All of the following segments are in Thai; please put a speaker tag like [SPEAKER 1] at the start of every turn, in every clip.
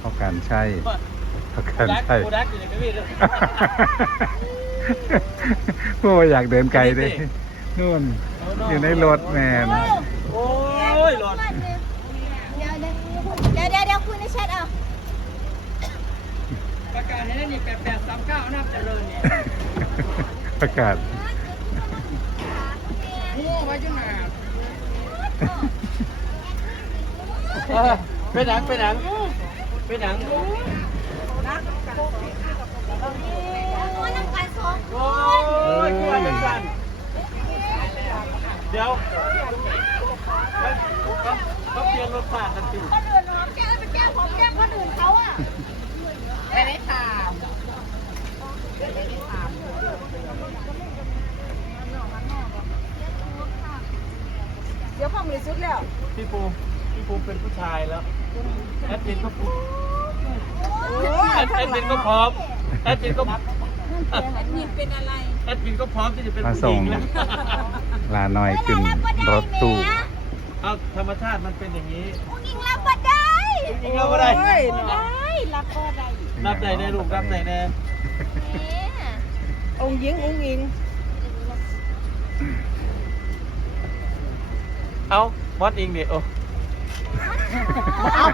[SPEAKER 1] เพราะการใช่เพราะการ
[SPEAKER 2] รัก
[SPEAKER 1] ใช่
[SPEAKER 2] กูรักอยู่ในกระบี่เลย
[SPEAKER 1] พวกอยากเดินไกลเลยนู่นอยู่ในรถแมน
[SPEAKER 2] โอ้ยหลอด
[SPEAKER 3] เดี๋ยวเดี๋ยวเดี๋ยวคุยในแชทเอา
[SPEAKER 2] ประกาศให้ได้นี่แปดแปดสามเก้านับเจริญเนี่ย
[SPEAKER 1] ประกาศ
[SPEAKER 2] โง่ไว้จังหนาเป็นหนังเป็นหนัง เป็นหนัง
[SPEAKER 3] ม้วนน้ำกันสอง
[SPEAKER 2] โอ้ยกลัวจังสันเดี๋ยวเขาเขาเปลี่ยนรถผ่านทันที
[SPEAKER 3] คนอื่นหอมแก้มเป็นแก้มหอมแก้มคนอื่นเขาอะ
[SPEAKER 4] ไม่ได้ถาม
[SPEAKER 3] เดี๋ยวพ่อมือสุดแล้ว
[SPEAKER 2] พี่ปู พี่ปูเป็นผู้ชายแล้วแอดมินก็ปูแอดแอดมินก็พร้อมแอดมินก็
[SPEAKER 3] นี่เป็นอะไร
[SPEAKER 2] แอดมินก็พร้อมที่จะเป็น
[SPEAKER 1] มา
[SPEAKER 2] ผู้ห
[SPEAKER 1] ส่
[SPEAKER 2] ญิ
[SPEAKER 1] ง
[SPEAKER 2] งแล้ว
[SPEAKER 1] ลาน้อยขึ้นรถตู้
[SPEAKER 2] เอาธรรมชาติมันเป็นอย่างนี้
[SPEAKER 3] ผู้หญิงรับก็ได้
[SPEAKER 2] จริงๆเราไม่ได้
[SPEAKER 3] ได้รับก็ได้
[SPEAKER 2] รับไหนแน่ลูกรับไหนแน่
[SPEAKER 4] องค์หญิงองค์หญิง
[SPEAKER 2] เอามอดอิงดิโอ้
[SPEAKER 4] เอา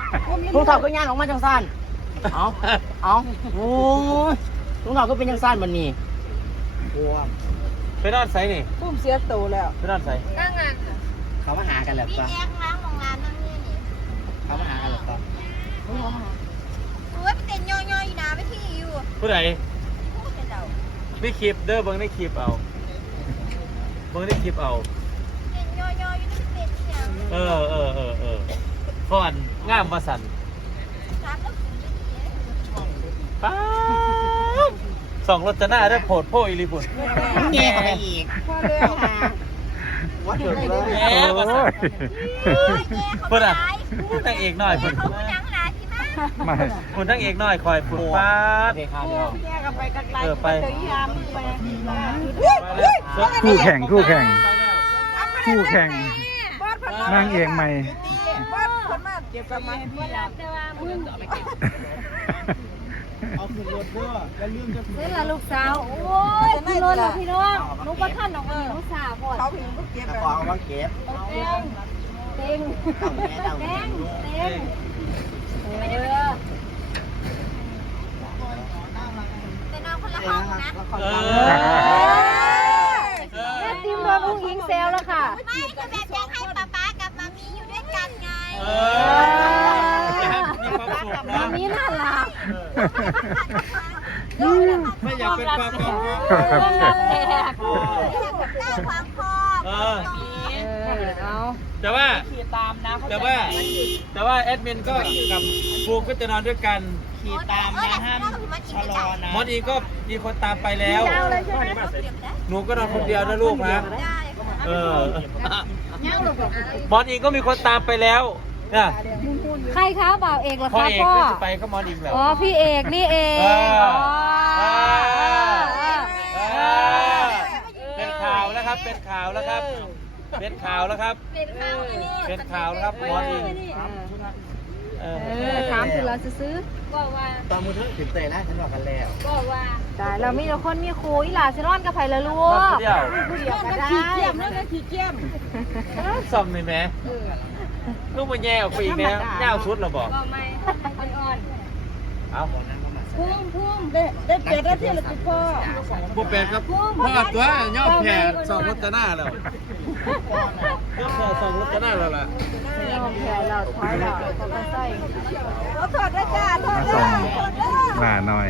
[SPEAKER 4] ลุงเถาก็ย่างออกมาจังสั้นเอาเอาโอ้ยลุงเถาก็เป็นจังสั้นบันนี้
[SPEAKER 2] ไปนอนใส่นี่
[SPEAKER 4] ปุ้มเสียโตแล้ว
[SPEAKER 2] ไปนอนใส่
[SPEAKER 3] นั่งงาน
[SPEAKER 4] เขามาหากันแล้ว
[SPEAKER 3] พี่
[SPEAKER 4] ปะ
[SPEAKER 3] แอ๊กล้างโรงงานนั่งนี่นี่
[SPEAKER 4] เขามาหากันแล้วปะ
[SPEAKER 3] รู้ว่าเป็นย่อยๆอยู่นะไม่ที่อยู่
[SPEAKER 2] ผู้ใด
[SPEAKER 3] พูดเดี๋ยว
[SPEAKER 2] นี่คลิปเด้อเบิ้งในคลิปเอา เบิ้งในคลิปเอา
[SPEAKER 3] เป็นย่อยๆอยู่นี่เป็นเสียง
[SPEAKER 2] เออเออเออเออ ก่อนงามประสัน
[SPEAKER 3] ครับก็ถึงได้ดี
[SPEAKER 2] ป้าบสองรถจะหน้าได้โผดโพอีหลีปุ่น
[SPEAKER 4] แง่ไปอีกพ่อเรื่องมาวัดถึงเลย
[SPEAKER 2] แย่ประสัน
[SPEAKER 3] โอ้ยแย่เขา
[SPEAKER 2] พุ่นอะ
[SPEAKER 3] ร้าย
[SPEAKER 2] นางเอกหน่อยพุ่น
[SPEAKER 3] เขาพูดนังหลายที่มาก
[SPEAKER 1] ไม่
[SPEAKER 2] พุ่นนางเอกหน่อยคอยพุ่นป้าด
[SPEAKER 4] เด็กข้าวเดียว
[SPEAKER 3] แย่กันไปกันไกล
[SPEAKER 2] เออไป
[SPEAKER 3] เจอยามไป
[SPEAKER 2] ไปแล้ว
[SPEAKER 1] คู่แข่งคู่แข่ง
[SPEAKER 2] ไปแล้ว
[SPEAKER 1] คู่แข่งนางเอกใหม่
[SPEAKER 4] เก็บประมาณ
[SPEAKER 3] แต่ว่ามึง
[SPEAKER 2] เอาขึ้นรถด้วยแล้วลืมจะ
[SPEAKER 3] นี่ละลูกสาว โอ้ยพี่รถละพี่น้องลูกประท่านออกมาลูกสาวพอด
[SPEAKER 4] เขาพิงก็เก็บของเอามาเก็บ
[SPEAKER 3] เต็งเต็ง
[SPEAKER 4] ต้องแม่ต้อง
[SPEAKER 3] เต็งเต็งเออแต่น้องคนละห้องนะ
[SPEAKER 2] เอ
[SPEAKER 3] แม่ติมโดนอุ้งอิงเซลแล้วค่ะ ไม่ก็แบบอยากให้ป๊าป๊ากับมามีอยู่ด้วยกันไง
[SPEAKER 2] เออมีความสุข
[SPEAKER 3] มา
[SPEAKER 2] นะ
[SPEAKER 3] มีน่ารัก
[SPEAKER 2] ไม่อยากเป็นความสุข
[SPEAKER 3] น่ารักแท้ความครอบ
[SPEAKER 2] เออ
[SPEAKER 3] เอา
[SPEAKER 2] แต่ว่า
[SPEAKER 4] ขี่ตามนะ
[SPEAKER 2] แต่ว่า แต่ว่าแอดมินก็กับภูมิก็จะนอนด้วยกัน
[SPEAKER 4] ขี่ตามนะห้ามชะลอนะ
[SPEAKER 2] มอสอีก็มีคนตามไปแล้ว
[SPEAKER 3] ยาวเลยใช่ไหม
[SPEAKER 2] หนูก็นอนคนเดียวนะลูกนะ
[SPEAKER 3] ได้
[SPEAKER 2] เออมอสอีก็มีคนตามไปแล้วเนี่ย
[SPEAKER 5] ใครคะบ่าวเอกเหรอ
[SPEAKER 2] พ่อ
[SPEAKER 5] คะ
[SPEAKER 2] เอก
[SPEAKER 5] พ่อ
[SPEAKER 2] ก็จะไปก็มอสอีแล้ว
[SPEAKER 5] อ๋อพี่เอกนี่เอง
[SPEAKER 2] เออ
[SPEAKER 5] อ๋อ
[SPEAKER 2] เออ
[SPEAKER 5] เออ
[SPEAKER 2] เออเป็นข่าวแล้วครับ เป็นข่าวแล้วครับ เป็นข่าวแล้วครับ
[SPEAKER 3] เป็นข้าวนี่
[SPEAKER 2] เป็นข่าวแล้วครับมอสอีเออ
[SPEAKER 5] เออถามสิเราจะซื้อ
[SPEAKER 3] ก็ว่า
[SPEAKER 4] ตามมือถือถึงเตยแล้วฉันบอกกันแล้ว
[SPEAKER 3] ก็ว่า
[SPEAKER 5] แต่เรามีแต่คนมีครูอีหลาซินอนกับไผ่ละลู
[SPEAKER 2] มอกสเดียว
[SPEAKER 5] ผู้เดียวก็ได้
[SPEAKER 4] ขี้เกียจนั่นก็ขี้เกียจ
[SPEAKER 2] ซ่อมเลยไหม ลูกมันแย่ออกไปอีกแล้วเน่าสุดเราบอก
[SPEAKER 3] ก็ไม่อ่อน
[SPEAKER 2] เอา
[SPEAKER 3] ๆพุ่มพุ่ม
[SPEAKER 4] ได้ได้เปลี่ยนได้ที่ละจุดพ่อ
[SPEAKER 2] บุเป็นครับพ่อตัวย่อแผ่สองรถหน้าแล้วย่อแผ่สองรถหน้าแล้วล่ะ
[SPEAKER 5] ยอมแพ้เราถอยเราก็มาใส่
[SPEAKER 3] ขอโทษด้วยจ้าโทษ
[SPEAKER 1] มาส่งลาน้อย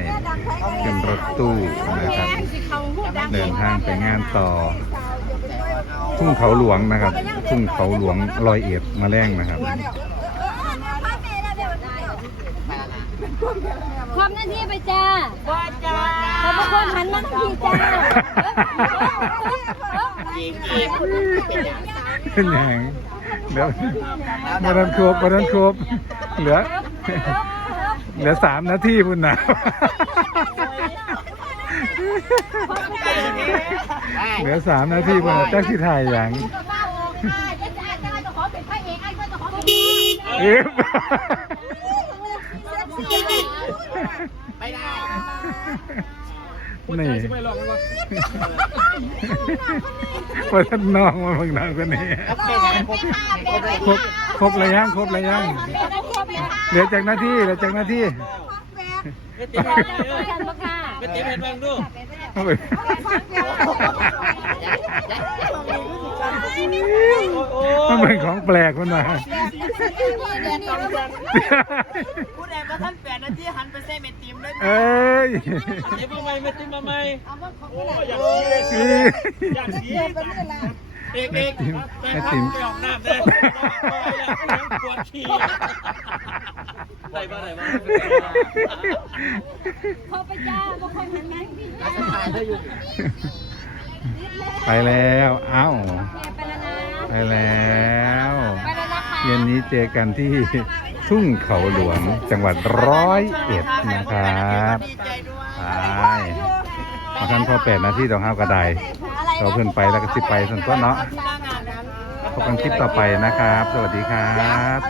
[SPEAKER 1] ขึ้นรถตู้นะครับเดินทางไปงานต่อ ทุ่งเขาหลวงนะครับ ทุ่งเขาหลวงลอยเอ็ดมาแรงนะครับ
[SPEAKER 5] ความหน้าที่ไปจ้า
[SPEAKER 3] ว่าจ้า
[SPEAKER 5] เราเป็นคนหันหน้าที่จ้า
[SPEAKER 1] เป็นยังไงเดี๋ยวบรันครบบรันครบเหลือ เหลือสามนาทีพุ่นนะ เหลือสามนาทีพุ่นนะแจ็คที่ถ่ายอย่างเอฟ
[SPEAKER 4] ไม่ได้
[SPEAKER 1] นี่
[SPEAKER 2] ใช่ไหมลองกันวะ
[SPEAKER 1] พอท่านน้องมาเพิ่งน้องคนนี้
[SPEAKER 4] แล้วเป็นยังไงครบครบ
[SPEAKER 1] ครบครบระยังครบระยังเหลือจากหน้าที่เหลือจากหน้าที่
[SPEAKER 2] เม็ดติ๋มเห็นบ้างเด้อ
[SPEAKER 5] กันบ่ค่ะ
[SPEAKER 2] เม็ดติ๋มเห็นบ้างดู
[SPEAKER 1] เอาไป
[SPEAKER 2] โอ้
[SPEAKER 1] มันเป็นของแปลกมันมา
[SPEAKER 4] พูดเองว่าท่านแปดนาทีหันไปเซ่เม็ดติมด้วย
[SPEAKER 1] เอ้ย
[SPEAKER 2] เดี๋ยวมาใหม่เม็ดติ๋มมาใหม่โอ้ยอย่าง
[SPEAKER 1] เอ้
[SPEAKER 2] นี้
[SPEAKER 1] ย
[SPEAKER 2] อย่างนี้เอกเอกไป
[SPEAKER 1] ไอ้
[SPEAKER 2] พัก
[SPEAKER 1] ติ๋ม
[SPEAKER 2] ไปออกน้ำเด้อปวดขี้ ได้ป่ะได้ป่ะ
[SPEAKER 5] พอไปจ้าบ่ค่อยหันมาพี่
[SPEAKER 4] จะถ่า
[SPEAKER 1] ไปแล้วเอ้า
[SPEAKER 5] ไปแล้ว
[SPEAKER 1] ไปแล้ว เย็นนี้เจอกันที่ทุ่งเขาหลวงจังหวัดร้อยเอ็ดนะครับ
[SPEAKER 4] ดีใจด้วย
[SPEAKER 1] ไปมาท่านพอแปดนาทีต้องห้าวกระไดเราเพื่อนไปแล้วก็สิไปส่วนต้นเนาะพบกันคลิปต่อไปนะครับ สวัสดีครับ